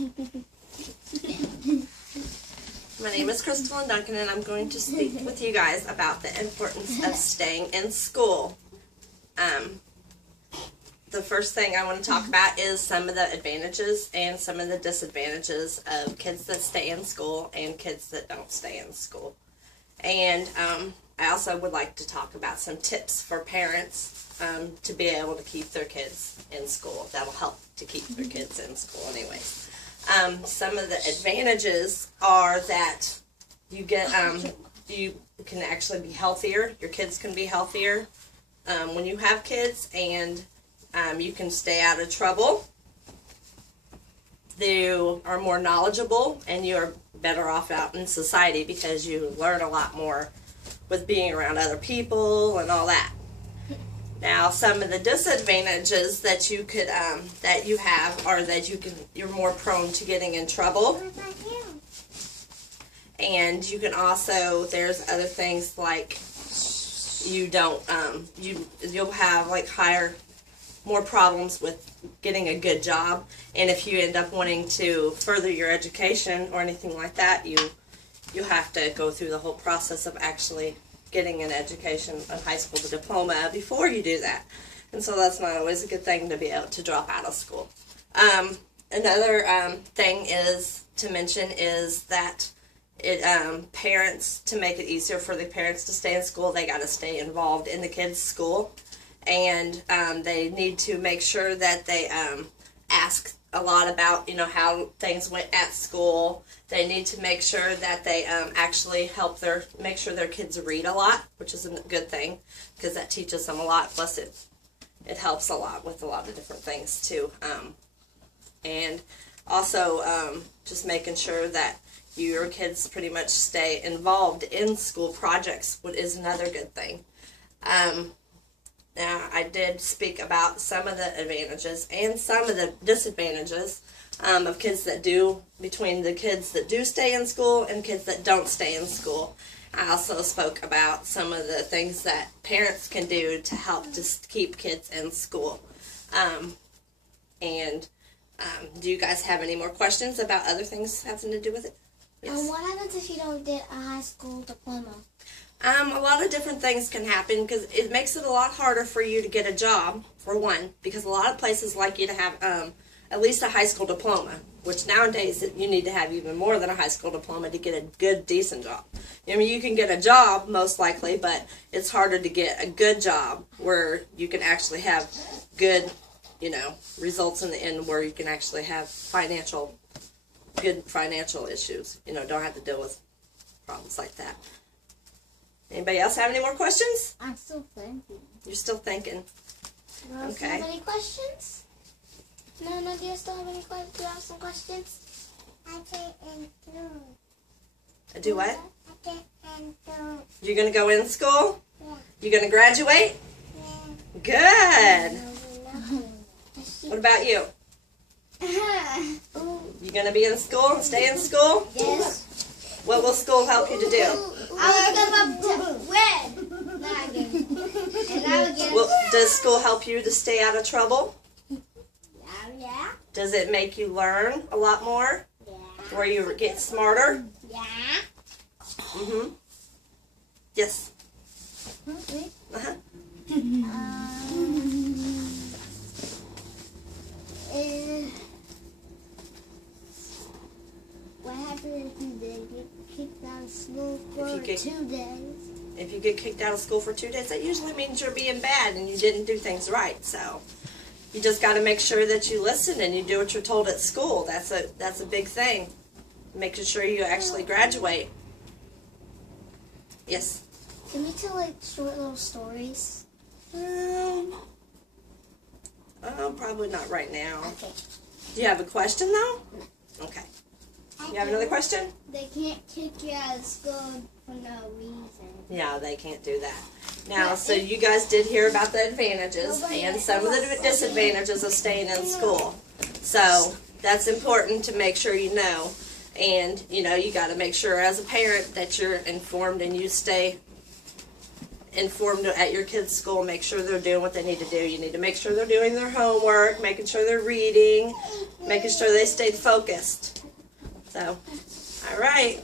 My name is Krissy Duncan, and I'm going to speak with you guys about the importance of staying in school. The first thing I want to talk about is some of the advantages and some of the disadvantages of kids that stay in school and kids that don't stay in school. And I also would like to talk about some tips for parents to be able to keep their kids in school. That'll help to keep their kids in school anyways. Some of the advantages are that you get you can actually be healthier. Your kids can be healthier when you have kids, and you can stay out of trouble. You are more knowledgeable, and you're better off out in society because you learn a lot more with being around other people and all that. Now, some of the disadvantages that you could that you have are that you're more prone to getting in trouble, and you can also, there's other things like you don't you'll have like more problems with getting a good job, and if you end up wanting to further your education or anything like that, you have to go through the whole process of actually getting an education, a high school diploma before you do that. And so that's not always a good thing to be able to drop out of school. Another thing is to mention is that parents, to make it easier for the parents to stay in school, they got to stay involved in the kids' school. And they need to make sure that they ask a lot about, how things went at school. They need to make sure that they actually make sure their kids read a lot, which is a good thing because that teaches them a lot. Plus, it helps a lot with a lot of different things too. And also just making sure that your kids pretty much stay involved in school projects is another good thing. Now, I did speak about some of the advantages and some of the disadvantages of kids that between the kids that do stay in school and kids that don't stay in school. I also spoke about some of the things that parents can do to help to keep kids in school. Do you guys have any more questions about other things having to do with it? Yes. What happens if you don't get a high school diploma? A lot of different things can happen because it makes it a lot harder for you to get a job, for one, because a lot of places like you to have at least a high school diploma, which nowadays you need to have even more than a high school diploma to get a good, decent job. I mean, you can get a job, most likely, but it's harder to get a good job where you can actually have good, results in the end where you can actually have good financial issues. Don't have to deal with problems like that. Anybody else have any more questions? I'm still thinking. You're still thinking. Okay. Do you have any questions? No, do you still have any questions? Do you have some questions? I can't do. Do what? I can't do. You're going to go in school? Yeah. You're going to graduate? Yeah. Good. What about you? You going to be in school and stay in school? Yes. What will school help you to do? Does school help you to stay out of trouble? Yeah. Does it make you learn a lot more? Yeah. Where you get smarter? Yeah. Mm-hmm. Yes. Okay. Uh-huh. What happens if you get kicked out of school for 2 days? If you get kicked out of school for 2 days, that usually means you're being bad and you didn't do things right. So you just got to make sure that you listen and you do what you're told at school. That's a big thing. Making sure you actually graduate. Yes. Can we tell short little stories? Probably not right now. Okay. Do you have a question though? Okay. You have another question? They can't kick you out of school for no reason. Yeah, they can't do that. Now, so you guys did hear about the advantages and some of the disadvantages of staying in school. So that's important to make sure you know. And, you got to make sure as a parent that you're informed and you stay informed at your kids' school. Make sure they're doing what they need to do. You need to make sure they're doing their homework, making sure they're reading, making sure they stay focused. So, all right.